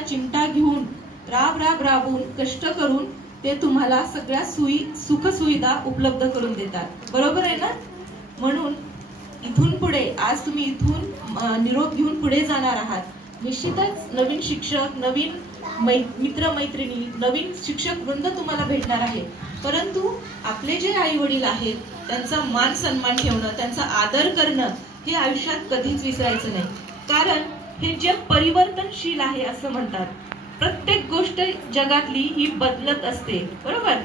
चिमटा घेऊन राबून कष्ट करून ते तुम्हाला सगळ्या सुख सुविधा उपलब्ध करून देतात. बरोबर आहे ना? म्हणून इथून पुढे आज तुम्ही इथून निरोप घेऊन पुढे जाणार आहात. निश्चितच नवीन शिक्षक, नवीन मित्र मैत्रिणी, नवीन शिक्षक वृंद तुम्हाला भेटणार आहे. परंतु आपले जे आई वडील आहेत त्यांचा मान सन्मान ठेवणं, त्यांचा आदर करणं हे आयुष्यात कधीच विसरायचं नाही. कारण हे जग परिवर्तनशील आहे असं म्हणतात. प्रत्येक गोष्ट जगातली ही बदलत असते, बरोबर.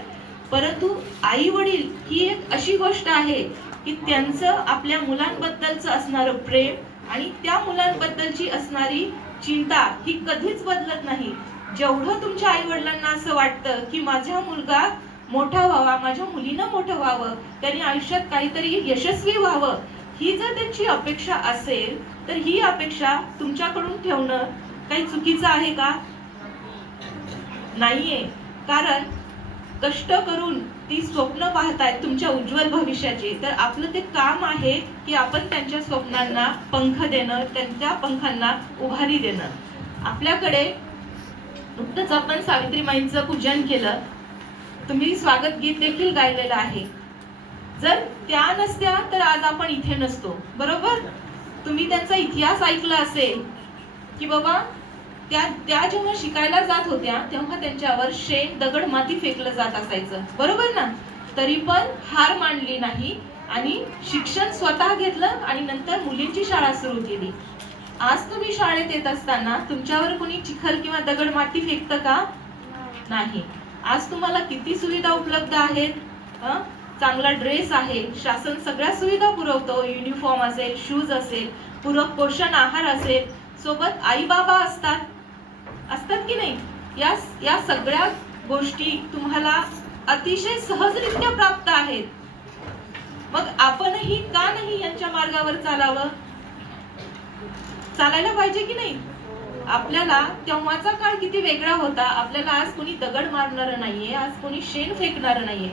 परंतु आई वडील ही एक अशी गोष्ट आहे की त्यांचं आपल्या मुलांबद्दलचं असणारं प्रेम आणि त्या मुलांबद्दलची असणारी चिंता ही कधीच बदलत नाही. जेवढं तुमच्या आई वडिलांना असं वाटतं की माझा मुलगा मोठा व्हावा, माझ्या मुलीनं मोठं व्हावं, त्यांनी आयुष्यात काहीतरी यशस्वी व्हावं, ही जर त्यांची अपेक्षा असेल तर ही अपेक्षा तुमच्याकडून ठेवणं काही चुकीचं आहे का? नाहीये. कारण कष्ट करून ती स्वप्न पाहतायत तुमच्या उज्ज्वल भविष्याचे, तर आपलं ते काम आहे की आपण त्यांच्या स्वप्नांना पंख देणं, त्यांच्या पंखांना उभारी देणं. आपल्याकडे नुकतंच आपण सावित्रीमाईंचं पूजन केलं, तुम्ही स्वागत गीत देखील गायलेलं आहे. जर त्या नसत्या तर आज आपण इथे नसतो, बरोबर. तुम्ही त्यांचा इतिहास ऐकला असेल की बाबा त्या जेव्हा शिकायला जात होत्या तेव्हा त्यांच्यावर शेण, दगड, माती फेकलं जात असायचं, बरोबर ना. तरी पण हार मानली नाही आणि शिक्षण स्वतः घेतलं आणि नंतर मुलींची शाळा सुरू केली. आज तुम्ही शाळेत येत असताना तुमच्यावर कोणी चिखल किंवा दगड, माती फेकतं का? नाही. आज तुम्हाला किती सुविधा उपलब्ध आहेत. चांगला ड्रेस आहे, शासन सगळ्या सुविधा पुरवतो. युनिफॉर्म असेल, शूज असेल, पूरक पोषण आहार असेल, सोबत आई बाबा असतात की नाही. या सगळ्या गोष्टी तुम्हाला अतिशय सहजरित्या प्राप्त आहेत. मग आपणही का नाही यांच्या मार्गावर चालावं? चालायला पाहिजे की नाही. आपल्याला तेव्हाचा काळ किती वेगळा होता. आपल्याला आज कोणी दगड मारणार नाहीये, आज कोणी शेण फेकणार नाहीये.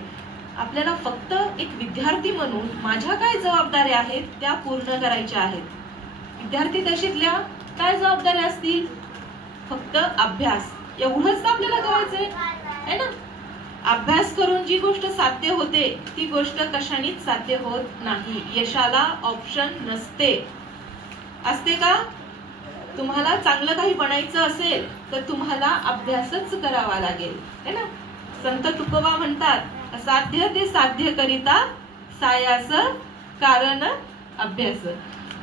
आपल्याला फक्त एक विद्यार्थी म्हणून माझ्या काय जबाबदाऱ्या आहेत त्या पूर्ण करायच्या आहेत. विद्यार्थी दशेतल्या काय जबाबदाऱ्या असतील? फक्त अभ्यास, एवढंच आपल्याला करायचंय है ना. अभ्यास करून जी गोष्ट साध्य होते ती गोष्ट कशानेच साध्य होत नाही. यशाला ऑप्शन नसते. असते का? तुम्हाला चांगलं काही बनायचं असेल तर तुम्हाला अभ्यासच करावा लागेल, है ना. संत तुकोबा म्हणतात, असाध्य ते साध्य करिता सायास कारण अभ्यास.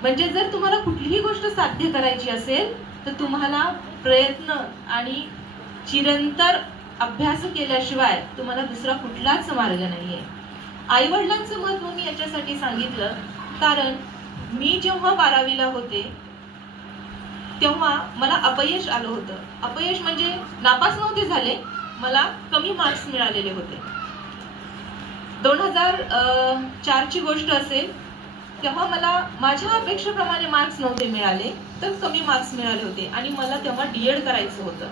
म्हणजे जर तुम्हाला कुठलीही गोष्ट साध्य करायची असेल तर तुम्हाला प्रयत्न आणि चिरंतर अभ्यास केल्याशिवाय तुम्हाला दुसरा कुठलाच मार्ग नाहीये. आई वडिलांचं महत्व मी याच्यासाठी सांगितलं कारण मी जेव्हा 12वीला होते तेव्हा मला अपयश आलं होतं. अपयश म्हणजे नापास नव्हते झाले, मला कमी मार्क्स मिळालेले होते. 2004 ची गोष्ट असेल. तेव्हा मला माझ्या अपेक्षेप्रमाणे मार्क्स नव्हते मिळाले, तर कमी मार्क्स मिळाले होते आणि मला तेव्हा डीएड करायचं होतं.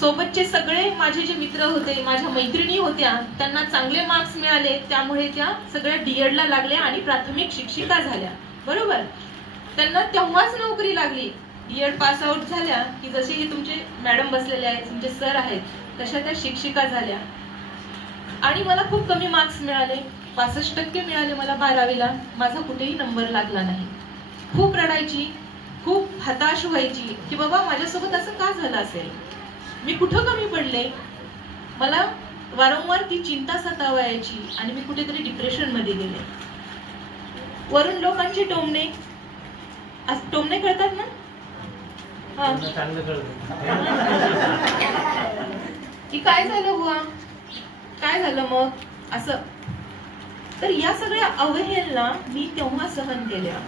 सोबतचे सगळे माझे जे मित्र होते, माझ्या मैत्रिणी होत्या, त्यांना चांगले मार्क्स मिळाले, त्यामुळे त्या सगळ्या डीएडला लागल्या आणि प्राथमिक शिक्षिका झाल्या, बरोबर. त्यांना तेव्हाच नोकरी लागली. डीएड पास आउट झाल्या की जसे हे तुमचे मॅडम बसलेले आहेत, तुमचे सर आहेत, तशा त्या शिक्षिका झाल्या. आणि मला खूप कमी मार्क्स मिळाले, 65% मिळाले मला 12वीला. माझा कुठेही नंबर लागला नाही. खूप रडायची, खूप हताश व्हायची की बाबा माझ्यासोबत असं का झालं असेल, मी कुठं कमी पडले. मला वारंवार ती चिंता सतावायची आणि मी कुठेतरी डिप्रेशन मध्ये गेले. वरून लोकांचे टोमणे कळतात ना. की काय झालं बुवा, काय झालं मग असं. तर या सगळ्या अवहेलना मी तेव्हा सहन केल्या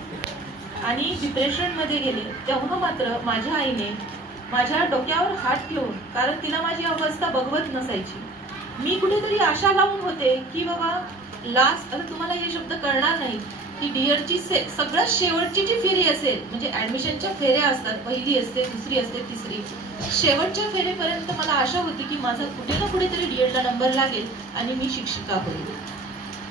आणि डिप्रेशन मध्ये गेले. तेव्हा मात्र माझ्या आईने माझ्या डोक्यावर हात ठेवून, कारण तिला माझी अवस्था बघवत नसायची, मी कुठेतरी आशा लावून होते की बाबा लास्ट, आता तुम्हाला हे शब्द कळणार नाही की डीएडची सगळ्यात शेवटची जी फेरी असेल, म्हणजे ऍडमिशनच्या फेऱ्या असतात, पहिली असते, दुसरी असते, तिसरी, शेवटच्या फेरीपर्यंत मला आशा होती की माझा कुठे ना कुठेतरी डीएडला नंबर लागेल आणि मी शिक्षिका होईल.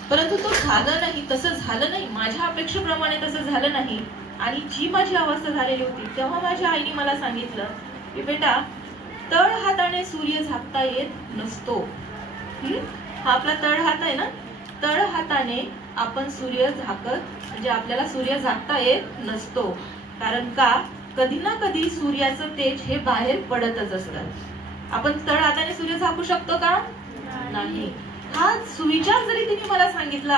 परंतु तो झालं नाही, तसं झालं नाही, माझ्या अपेक्षेप्रमाणे तसं झालं नाही. आणि जी माझी अवस्था झालेली होती तेव्हा माझ्या आईने मला सांगितलं की बेटा, तळ हाताने सूर्य झाकता येत नसतो. हा आपला तळ हात आहे ना, तळ हाताने आपण सूर्य झाकत म्हणजे आपल्याला सूर्य झाकता येत नसतो. कारण का, कधी ना कधी सूर्याचं तेज हे बाहेर पडतच असतं. आपण तळ हाताने सूर्य झाकू शकतो का? नाही. हा सुविचार जरी तिने मला सांगितला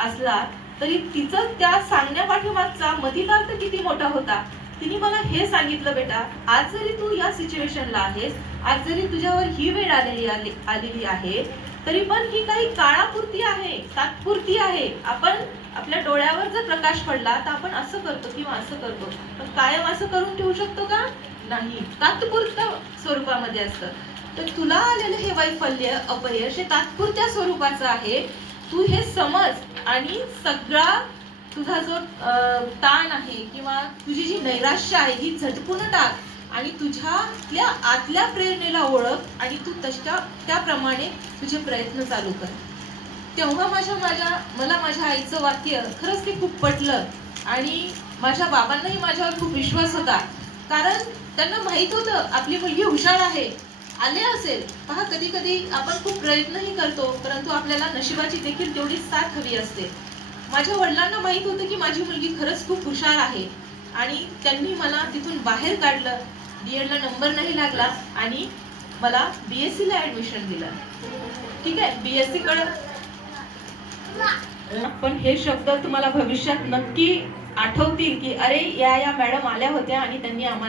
असला तरी तिचं त्या सांगण्यापाठीमागचा मतितार्थ किती मोठा होता. तिने मला हे सांगितलं, बेटा, आज जरी तू या सिच्युएशनला आहेस, आज जरी तुझ्यावर ही वेळ आलेली आहे, तरी पण ही काही काळापुरती आहे, तात्पुरती आहे. आपण आपल्या डोळ्यावर जर प्रकाश पडला तर आपण असं करतो किंवा असं करतो, पण कायम असं करून ठेवू शकतो का? नाही. तात्पुरतं स्वरूपामध्ये असतं. तर तुला आलेलं हे वैफल्य, अपयश हे तात्पुरत्या स्वरूपाचं आहे. तू हे समज आणि सगळा तुझा जो ताण आहे किंवा तुझी जी नैराश्य आहे ही झटकून टाक आणि तुझ्या आतल्या प्रेरणेला ओळख आणि तू त्याप्रमाणे तुझे प्रयत्न चालू कर. तेव्हा मला माझ्या आईचं वाक्य खरंच ते खूप पटलं आणि माझ्या बाबांनाही माझ्यावर खूप विश्वास होता. कारण त्यांना माहित होतं आपली मुलगी हुशार आहे. आले असेल पहा, कधी कधी आपण खूप प्रयत्नही करतो, परंतु आपल्याला नशिबाची देखील तेवढीच साथ हवी असते. माझ्या वडिलांना माहित होतं की माझी मुलगी खरंच खूप हुशार आहे आणि त्यांनी मला तिथून बाहेर काढलं. BEd ला नंबर नाही लागला आणि मला BSc ला ऍडमिशन दिलं. ठीक आहे, BSc कडे. पण हे शब्द तुम्हाला भविष्यात नक्की आठवतील की अरे या मॅडम आल्या होत्या आणि त्यांनी आम्हाला